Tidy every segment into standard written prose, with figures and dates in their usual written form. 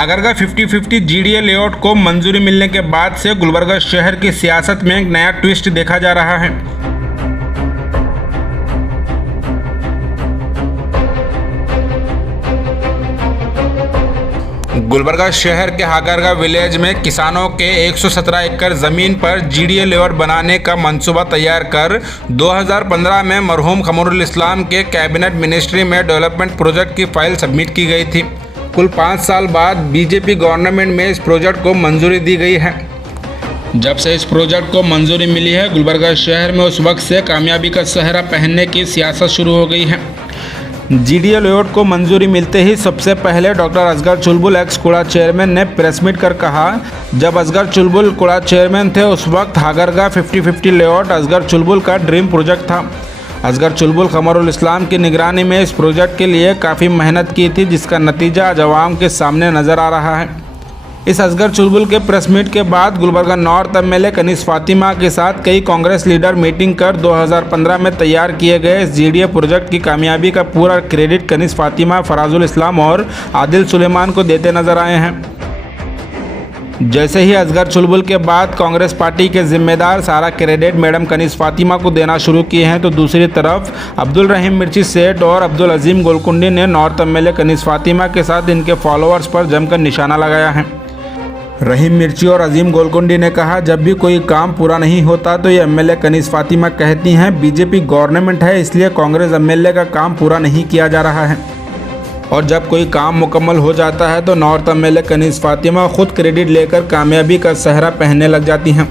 Hagarga 50-50 GDA layout को मंजूरी मिलने के बाद से गुलबर्गा शहर की सियासत में एक नया ट्विस्ट देखा जा रहा है। गुलबर्गा शहर के हागरगा विलेज में किसानों के 117 एकड़ ज़मीन पर जीडीए लेआउट बनाने का मंसूबा तैयार कर 2015 में मरहूम खमरुल इस्लाम के कैबिनेट मिनिस्ट्री में डेवलपमेंट प्रोजेक्ट की फाइल सबमिट की गई थी। कुल 5 साल बाद बीजेपी गवर्नमेंट में इस प्रोजेक्ट को मंजूरी दी गई है। जब से इस प्रोजेक्ट को मंजूरी मिली है, गुलबर्गा शहर में उस वक्त से कामयाबी का सेहरा पहनने की सियासत शुरू हो गई है। जीडीए लेआउट को मंजूरी मिलते ही सबसे पहले डॉक्टर असगर चुलबुल एक्स कुड़ा चेयरमैन ने प्रेस मीट कर कहा, जब असगर चुलबुल कुड़ा चेयरमैन थे उस वक्त हागरगा 50-50 लेआउट असगर चुलबुल का ड्रीम प्रोजेक्ट था। असगर चुलबुल खमरुल इस्लाम की निगरानी में इस प्रोजेक्ट के लिए काफ़ी मेहनत की थी, जिसका नतीजा आज अवाम के सामने नज़र आ रहा है। इस असगर चुलबुल के प्रेस मीट के बाद गुलबर्गा नॉर्थ एमएलए कनीस फातिमा के साथ कई कांग्रेस लीडर मीटिंग कर 2015 में तैयार किए गए इस जीडीए प्रोजेक्ट की कामयाबी का पूरा क्रेडिट कनीस फातिमा, फराजुल इस्लाम और आदिल सुलेमान को देते नजर आए हैं। जैसे ही असगर चुलबुल के बाद कांग्रेस पार्टी के जिम्मेदार सारा क्रेडिट मैडम कनीस फातिमा को देना शुरू किए हैं, तो दूसरी तरफ अब्दुल रहीम मिर्ची सेठ और अब्दुल अजीम गोलकुंडी ने नॉर्थ एमएलए कनीस फातिमा के साथ इनके फॉलोअर्स पर जमकर निशाना लगाया है। रहीम मिर्ची और अजीम गोलकुंडी ने कहा, जब भी कोई काम पूरा नहीं होता तो ये एमएलए कनीस फातिमा कहती हैं बीजेपी गवर्नमेंट है, इसलिए कांग्रेस एमएलए का काम पूरा नहीं किया जा रहा है। और जब कोई काम मुकम्मल हो जाता है तो नॉर्थ एमएलए कनीस फातिमा खुद क्रेडिट लेकर कामयाबी का सेहरा पहनने लग जाती हैं।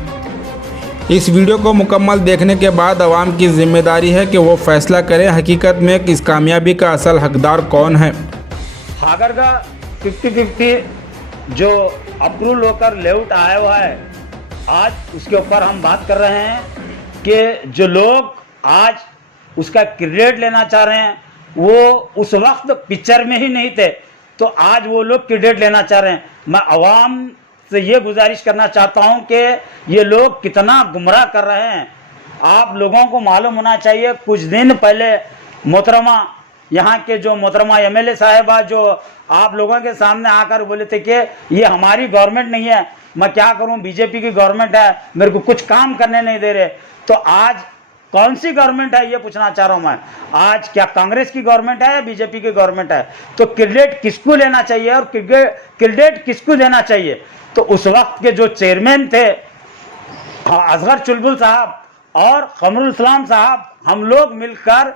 इस वीडियो को मुकम्मल देखने के बाद आवाम की जिम्मेदारी है कि वो फैसला करें हकीकत में इस कामयाबी का असल हकदार कौन है। हागरगा 50-50 जो अप्रूवल होकर लेआउट आया हुआ है, आज उसके ऊपर हम बात कर रहे हैं कि जो लोग आज उसका क्रेडिट लेना चाह रहे हैं वो उस वक्त पिक्चर में ही नहीं थे, तो आज वो लोग क्रेडिट लेना चाह रहे हैं। मैं आवाम से ये गुजारिश करना चाहता हूं कि ये लोग कितना गुमराह कर रहे हैं। आप लोगों को मालूम होना चाहिए, कुछ दिन पहले मोहतरमा यहाँ के जो मोहतरमा एमएलए साहिबा जो आप लोगों के सामने आकर बोले थे कि ये हमारी गवर्नमेंट नहीं है, मैं क्या करूं, बीजेपी की गवर्नमेंट है, मेरे को कुछ काम करने नहीं दे रहे। तो आज कौन सी गवर्नमेंट है ये पूछना चाह रहा हूं मैं। आज क्या कांग्रेस की गवर्नमेंट है या बीजेपी की गवर्नमेंट है? तो क्रेडिट किसको लेना चाहिए और क्रेडिट किसको देना चाहिए? तो उस वक्त के जो चेयरमैन थे असगर चुलबुल साहब और खमरुल इस्लाम साहब, हम लोग मिलकर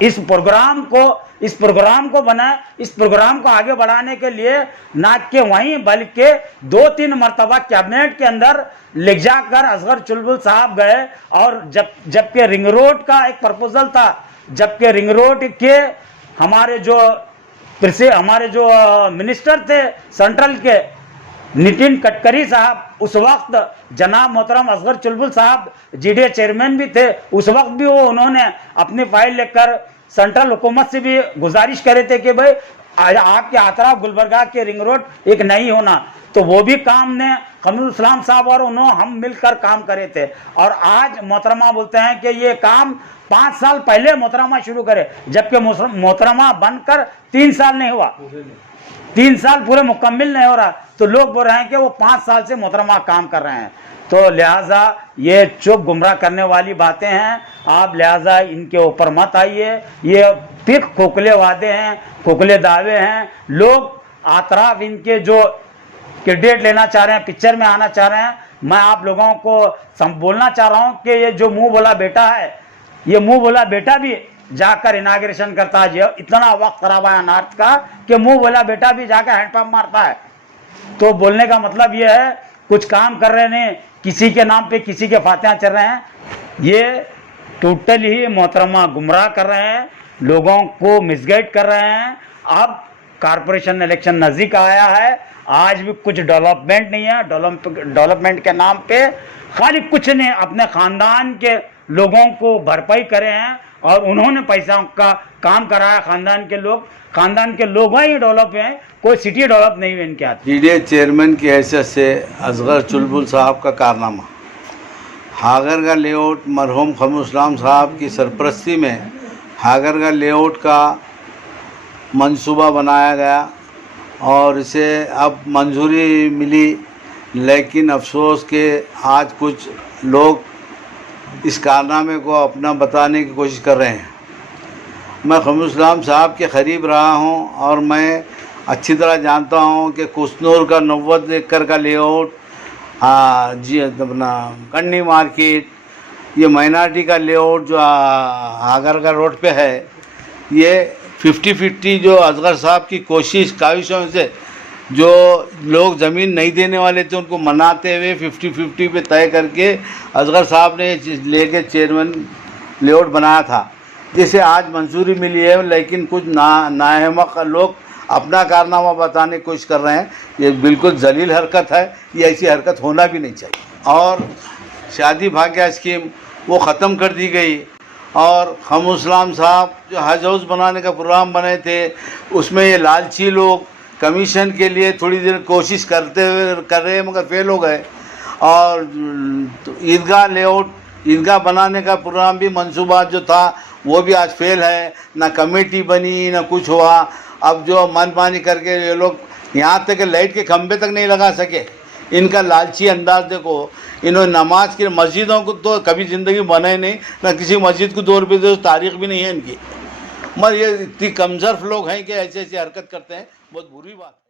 इस प्रोग्राम को बनाए। इस प्रोग्राम को आगे बढ़ाने के लिए ना कि वहीं बल्कि 2-3 मरतबा कैबिनेट के अंदर ले जाकर असगर चुलबुल साहब गए। और जबकि रिंग रोड का एक प्रपोजल था, जबकि रिंग रोड के हमारे जो मिनिस्टर थे सेंट्रल के नितिन गडकरी साहब, उस वक्त जनाब मोहतरम असगर चुलबुल साहब जीडीए चेयरमैन भी थे, उस वक्त भी उन्होंने अपनी फाइल लेकर सेंट्रल हुकूमत से भी गुजारिश करे थे कि भाई आपके अतराफ गुलबर्गा के रिंग रोड एक नहीं होना। तो वो भी काम ने खमरुल इस्लाम साहब और हम मिलकर काम करे थे। और आज मोहतरमा बोलते हैं कि ये काम 5 साल पहले मोहतरमा शुरू करे, जबकि मोहतरमा बनकर 3 साल नहीं हुआ, 3 साल पूरे मुकम्मिल नहीं हो रहा। तो लोग बोल रहे हैं कि वो 5 साल से मोहतरमा काम कर रहे हैं। तो लिहाजा ये चुप गुमराह करने वाली बातें हैं, आप लिहाजा इनके ऊपर मत आइए। ये फिर खोखले वादे हैं, खोखले दावे हैं। लोग आतराफ इनके जो क्रेडिट लेना चाह रहे हैं, पिक्चर में आना चाह रहे हैं। मैं आप लोगों को बोलना चाह रहा हूँ कि ये जो मुंह बोला बेटा है, ये मुंह बोला बेटा भी जाकर इनाग्रेशन करता है। इतना वक्त खराब है नॉर्थ का कि मुंह बोला बेटा भी जाकर हैंडपंप मारता है। तो बोलने का मतलब ये है, कुछ काम कर रहे नहीं, किसी के नाम पे किसी के फातिहा चल रहे हैं। ये टोटल ही मोहतरमा गुमराह कर रहे हैं, लोगों को मिसगाइड कर रहे हैं। अब कारपोरेशन इलेक्शन नज़दीक आया है, आज भी कुछ डेवलपमेंट नहीं है। डेवलपमेंट के नाम पे खाली कुछ नहीं, अपने ख़ानदान के लोगों को भरपाई करे हैं और उन्होंने पैसा का काम कराया। खानदान के लोग ही डेवलप हैं, कोई सिटी डेवलप नहीं हुई इनके हाथ। जीडीए चेयरमैन की हैसियत से असगर चुलबुल साहब का कारनामा, हागरगा लेआउट मरहूम खमरुल इस्लाम साहब की सरपरस्ती में हागरगा लेआउट का मंसूबा बनाया गया और इसे अब मंजूरी मिली, लेकिन अफसोस कि आज कुछ लोग इस कारनामे को अपना बताने की कोशिश कर रहे हैं। मैं खमरुल इस्लाम साहब के करीब रहा हूं और मैं अच्छी तरह जानता हूं कि कुसनूर का 90 एकड़ का लेआउट, जी अपना कन्नी मार्केट, ये माइनॉरिटी का लेआउट जो आगरगा रोड पे है, ये 50-50 जो असगर साहब की काविशों से जो लोग ज़मीन नहीं देने वाले थे उनको मनाते हुए 50-50 पे तय करके असगर साहब ने लेके चेयरमैन लेआउट बनाया था, जिसे आज मंजूरी मिली है। लेकिन कुछ नाहमक लोग अपना कारनामा बताने की कोशिश कर रहे हैं। ये बिल्कुल जलील हरकत है, ये ऐसी हरकत होना भी नहीं चाहिए। और शादी भाग्य स्कीम वो ख़त्म कर दी गई और खमरुल इस्लाम साहब जो हज हाउस बनाने का प्रोग्राम बनाए थे, उसमें ये लालची लोग कमीशन के लिए थोड़ी देर कोशिश कर रहे हैं मगर फेल हो गए। और ईदगाह लेआउट, ईदगाह बनाने का प्रोग्राम भी मंसूबा जो था वो भी आज फेल है, ना कमेटी बनी ना कुछ हुआ। अब जो मनमानी करके ये लोग यहाँ तक लाइट के खंभे तक नहीं लगा सके। इनका लालची अंदाज देखो, इन्होंने नमाज की मस्जिदों को तो कभी ज़िंदगी बनाई नहीं, ना किसी मस्जिद को 2 रुपये दे, तारीख भी नहीं है इनकी। मगर ये इतनी कमज़ोर लोग हैं कि ऐसी ऐसी हरकत करते हैं, बहुत बुरी बात।